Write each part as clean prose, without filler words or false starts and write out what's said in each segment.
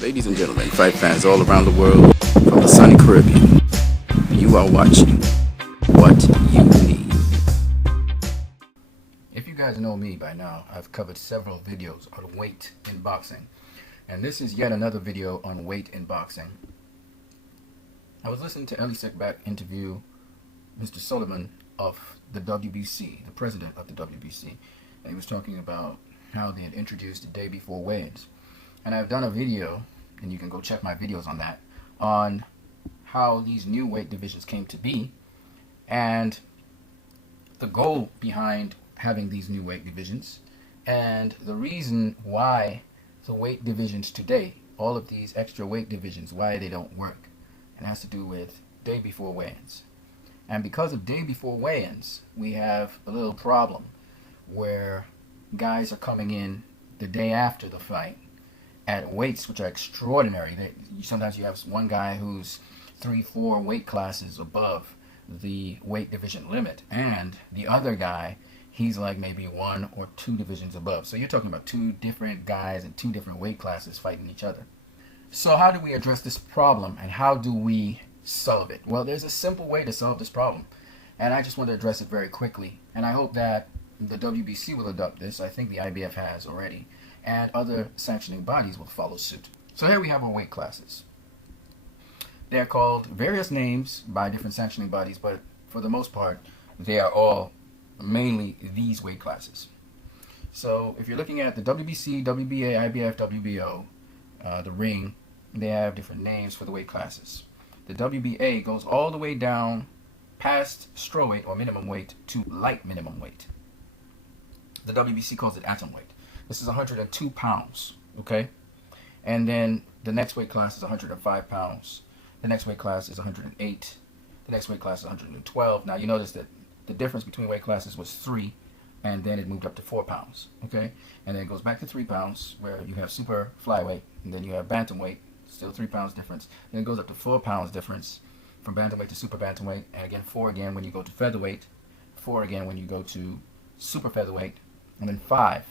Ladies and gentlemen, fight fans all around the world, from the sunny Caribbean, you are watching What You Need. If you guys know me by now, I've covered several videos on weight in boxing. And this is yet another video on weight in boxing. I was listening to Elie Seckbach interview Mr. Sullivan of the WBC, the president of the WBC. And he was talking about how they had introduced the day before weigh-ins. And I've done a video, and you can go check my videos on that, on how these new weight divisions came to be and the goal behind having these new weight divisions and the reason why the weight divisions today, all of these extra weight divisions, why they don't work. And it has to do with day before weigh-ins. And because of day before weigh-ins, we have a little problem where guys are coming in the day after the fight at weights which are extraordinary. Sometimes you have one guy who's 3-4 weight classes above the weight division limit, and the other guy, he's like maybe 1 or 2 divisions above. So you're talking about 2 different guys in 2 different weight classes fighting each other. So how do we address this problem, and how do we solve it? Well, there's a simple way to solve this problem, and I just want to address it very quickly. And I hope that the WBC will adopt this. I think the IBF has already, and other sanctioning bodies will follow suit. So here we have our weight classes. They're called various names by different sanctioning bodies, but for the most part, they are all mainly these weight classes. So if you're looking at the WBC, WBA, IBF, WBO, the ring, they have different names for the weight classes. The WBA goes all the way down past strawweight or minimum weight to light minimum weight. The WBC calls it atom weight. This is 102 pounds, okay? And then the next weight class is 105 pounds. The next weight class is 108. The next weight class is 112. Now, you notice that the difference between weight classes was 3, and then it moved up to 4 pounds, okay? And then it goes back to 3 pounds, where you have super flyweight, and then you have bantamweight, still 3 pounds difference. Then it goes up to 4 pounds difference from bantamweight to super bantamweight, and again 4 again when you go to featherweight, 4 again when you go to super featherweight, and then 5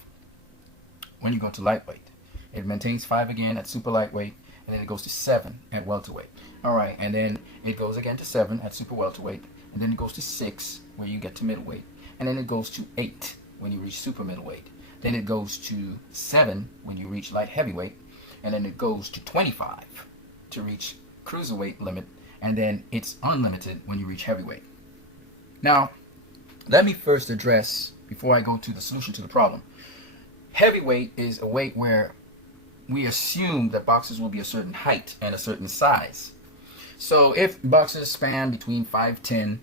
when you go to lightweight. It maintains 5 again at super lightweight, and then it goes to 7 at welterweight. All right, and then it goes again to 7 at super welterweight, and then it goes to 6 where you get to middleweight, and then it goes to 8 when you reach super middleweight. Then it goes to 7 when you reach light heavyweight, and then it goes to 25 to reach cruiserweight limit, and then it's unlimited when you reach heavyweight. Now, let me first address, before I go to the solution to the problem, heavyweight is a weight where we assume that boxers will be a certain height and a certain size. So if boxers span between 5'10"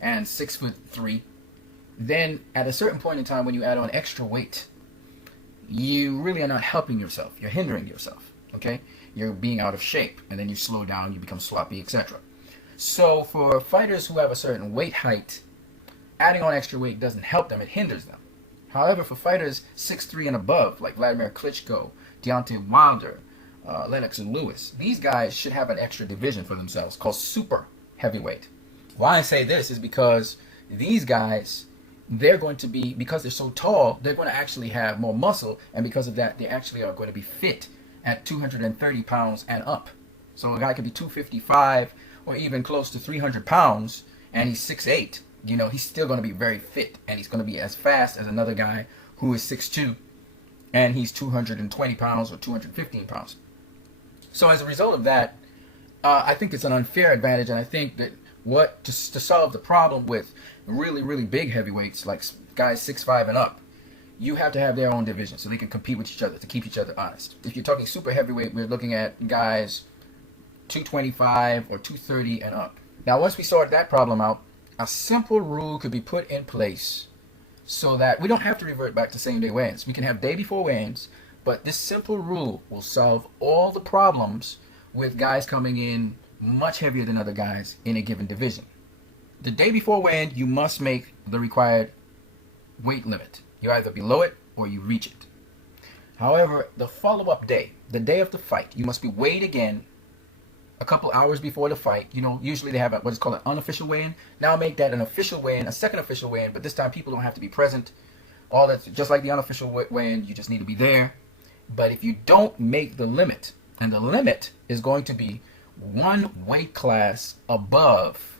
and 6'3", then at a certain point in time when you add on extra weight, you really are not helping yourself. You're hindering yourself, okay? You're being out of shape, and then you slow down, you become sloppy, etc. So for fighters who have a certain weight height, adding on extra weight doesn't help them, it hinders them. However, for fighters 6'3" and above, like Vladimir Klitschko, Deontay Wilder, Lennox and Lewis, these guys should have an extra division for themselves called super heavyweight. Why I say this is because these guys, they're going to be, because they're so tall, they're going to actually have more muscle, and because of that, they actually are going to be fit at 230 pounds and up. So a guy could be 255 or even close to 300 pounds, and he's 6'8". You know, he's still going to be very fit, and he's going to be as fast as another guy who is 6'2", and he's 220 pounds or 215 pounds. So as a result of that, I think it's an unfair advantage, and I think that to solve the problem with really, really big heavyweights, like guys 6'5" and up, you have to have their own division so they can compete with each other, to keep each other honest. If you're talking super heavyweight, we're looking at guys 225 or 230 and up. Now, once we sort that problem out, a simple rule could be put in place so that we don't have to revert back to same-day weigh-ins. We can have day before weigh-ins, but this simple rule will solve all the problems with guys coming in much heavier than other guys in a given division. The day before weigh-in, you must make the required weight limit. You're either below it or you reach it. However, the follow-up day, the day of the fight, you must be weighed again a couple hours before the fight. You know, usually they have what is called an unofficial weigh-in. Now make that an official weigh-in, a second official weigh-in, but this time people don't have to be present. All that's just like the unofficial weigh-in, you just need to be there. But if you don't make the limit And the limit is going to be one weight class above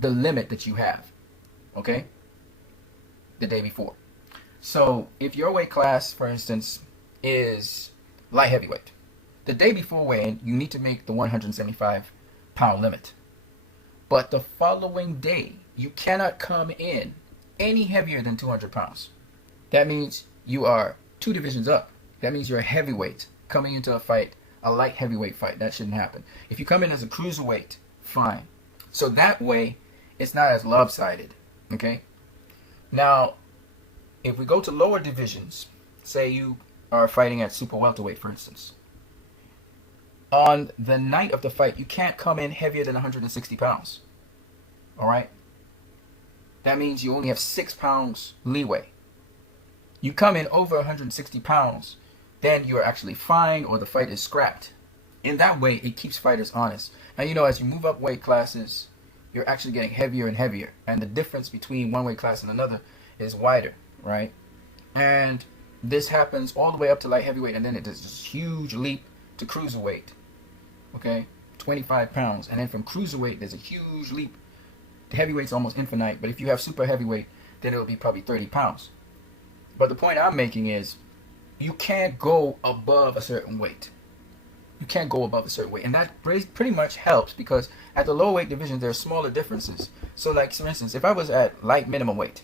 the limit that you have, okay, the day before. So if your weight class, for instance, is light heavyweight, the day before weigh-in, you need to make the 175-pound limit. But the following day, you cannot come in any heavier than 200 pounds. That means you are 2 divisions up. That means you're a heavyweight coming into a fight, a light heavyweight fight. That shouldn't happen. If you come in as a cruiserweight, fine. So that way, it's not as lopsided, okay? Now, if we go to lower divisions, say you are fighting at super welterweight, for instance. On the night of the fight, you can't come in heavier than 160 pounds. All right? That means you only have 6 pounds leeway. You come in over 160 pounds, then you're actually fined or the fight is scrapped. In that way, it keeps fighters honest. Now, you know, as you move up weight classes, you're actually getting heavier and heavier. And the difference between one weight class and another is wider, right? And this happens all the way up to light heavyweight, and then it does this huge leap to cruiserweight. Okay, 25 pounds, and then from cruiserweight there's a huge leap. The heavyweight's almost infinite, but if you have super heavyweight, then it'll be probably 30 pounds. But the point I'm making is, you can't go above a certain weight. You can't go above a certain weight, and that pretty much helps because at the low weight division there are smaller differences. So, like for instance, if I was at light minimum weight,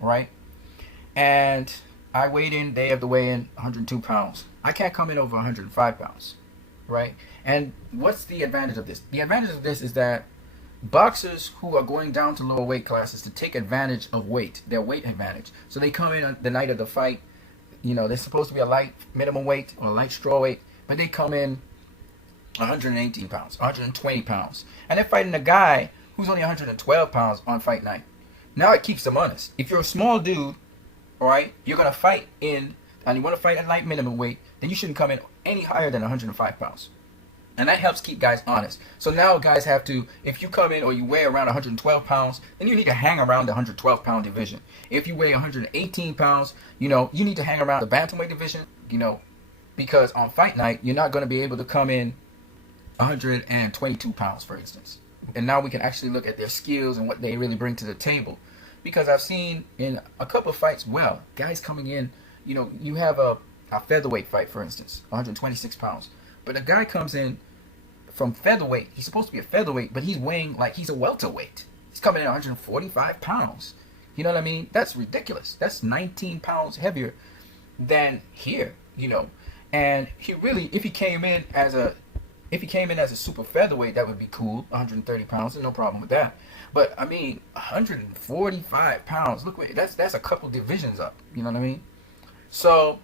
right, and I weighed in day of the weigh-in 102 pounds, I can't come in over 105 pounds. Right? And what's the advantage of this? The advantage of this is that boxers who are going down to lower weight classes to take advantage of weight, their weight advantage. So they come in on the night of the fight, you know, they're supposed to be a light minimum weight or a light straw weight, but they come in 118 pounds, 120 pounds. And they're fighting a guy who's only 112 pounds on fight night. Now it keeps them honest. If you're a small dude, all right, you're going to fight in, and you want to fight at light minimum weight, then you shouldn't come in any higher than 105 pounds. And that helps keep guys honest. So now guys have to, if you come in or you weigh around 112 pounds, then you need to hang around the 112 pound division. If you weigh 118 pounds, you know, you need to hang around the bantamweight division, you know, because on fight night, you're not going to be able to come in 122 pounds, for instance. And now we can actually look at their skills and what they really bring to the table. Because I've seen in a couple of fights, well, guys coming in, you know, you have a featherweight fight, for instance, 126 pounds. But a guy comes in from featherweight. He's supposed to be a featherweight, but he's weighing like he's a welterweight. He's coming in 145 pounds. You know what I mean? That's ridiculous. That's 19 pounds heavier than here, you know. And he really, if he came in as a super featherweight, that would be cool. 130 pounds, no problem with that. But I mean, 145 pounds. Look, that's a couple divisions up. You know what I mean? So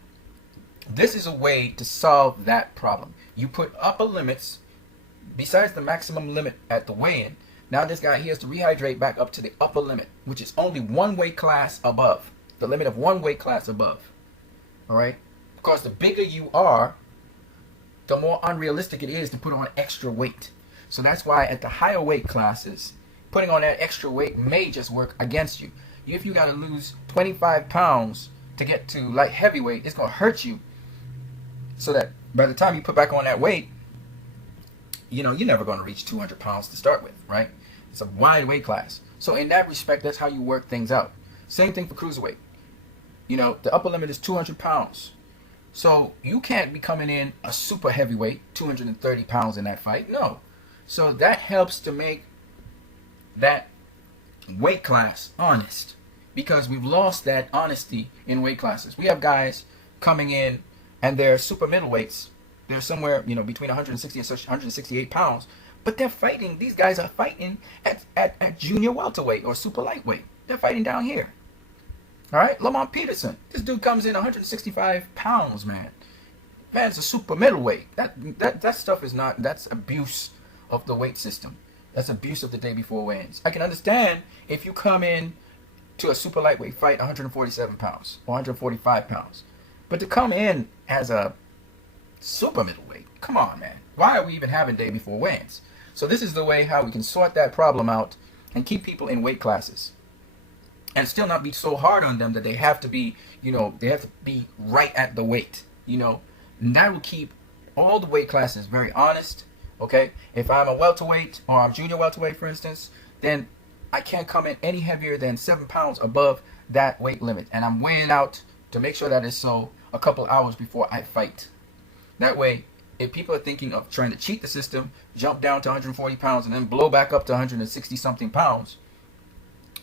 this is a way to solve that problem. You put upper limits besides the maximum limit at the weigh-in. Now this guy, he has to rehydrate back up to the upper limit, which is only one weight class above. The limit of one weight class above. All right? Because the bigger you are, the more unrealistic it is to put on extra weight. So that's why at the higher weight classes, putting on that extra weight may just work against you. If you got to lose 25 pounds to get to light heavyweight, it's going to hurt you. So that by the time you put back on that weight, you know, you're never going to reach 200 pounds to start with, right? It's a wide weight class. So in that respect, that's how you work things out. Same thing for cruiserweight. You know, the upper limit is 200 pounds. So you can't be coming in a super heavyweight, 230 pounds in that fight. No. So that helps to make that weight class honest, because we've lost that honesty in weight classes. We have guys coming in and they're super middleweights. They're somewhere, you know, between 160 and 168 pounds. But they're fighting, these guys are fighting at junior welterweight or super lightweight. They're fighting down here. All right, Lamont Peterson. This dude comes in 165 pounds, man. Man, it's a super middleweight. That stuff is not, that's abuse of the weight system. That's abuse of the day before weigh-ins. I can understand if you come in to a super lightweight fight 147 pounds or 145 pounds. But to come in as a super middleweight, come on, man. Why are we even having day before weigh-ins? So this is the way how we can sort that problem out and keep people in weight classes. And still not be so hard on them that they have to be, you know, they have to be right at the weight, you know. And that will keep all the weight classes very honest. Okay, if I'm a welterweight or I'm junior welterweight, for instance, then I can't come in any heavier than 7 pounds above that weight limit, and I'm weighing out to make sure that it's so a couple hours before I fight. That way, if people are thinking of trying to cheat the system, jump down to 140 pounds and then blow back up to 160 something pounds,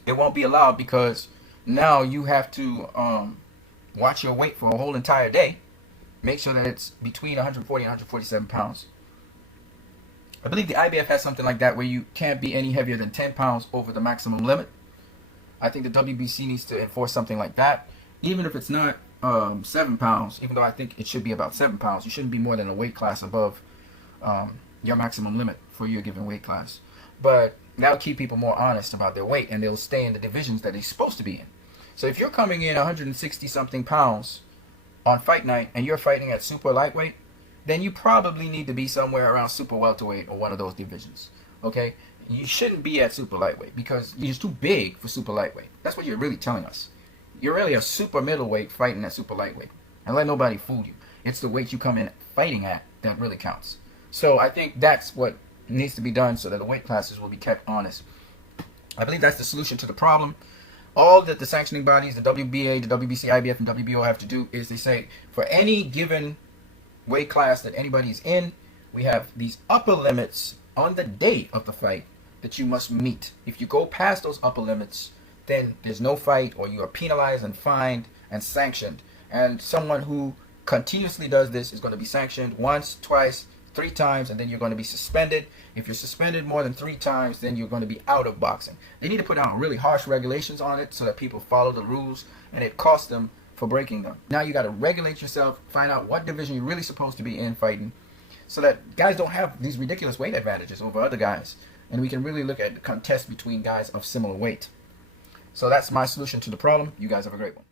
it won't be allowed, because now you have to watch your weight for a whole entire day. Make sure that it's between 140 and 147 pounds. I believe the IBF has something like that, where you can't be any heavier than 10 pounds over the maximum limit. I think the WBC needs to enforce something like that. Even if it's not 7 pounds, even though I think it should be about 7 pounds, you shouldn't be more than a weight class above your maximum limit for your given weight class. But that'll keep people more honest about their weight, and they'll stay in the divisions that they're supposed to be in. So if you're coming in 160 something pounds on fight night and you're fighting at super lightweight, then you probably need to be somewhere around super welterweight or one of those divisions. Okay? You shouldn't be at super lightweight, because you're just too big for super lightweight. That's what you're really telling us. You're really a super middleweight fighting at super lightweight. And let nobody fool you. It's the weight you come in fighting at that really counts. So I think that's what needs to be done, so that the weight classes will be kept honest. I believe that's the solution to the problem. All that the sanctioning bodies, the WBA, the WBC, IBF, and WBO have to do is they say, for any given weight class that anybody's in, we have these upper limits on the day of the fight that you must meet. If you go past those upper limits, then there's no fight, or you are penalized and fined and sanctioned. And someone who continuously does this is going to be sanctioned once, twice, 3 times, and then you're going to be suspended. If you're suspended more than 3 times, then you're going to be out of boxing. They need to put out really harsh regulations on it so that people follow the rules, and it costs them for breaking them. Now you got to regulate yourself, find out what division you're really supposed to be in fighting, so that guys don't have these ridiculous weight advantages over other guys, and we can really look at the contest between guys of similar weight. So that's my solution to the problem. You guys have a great one.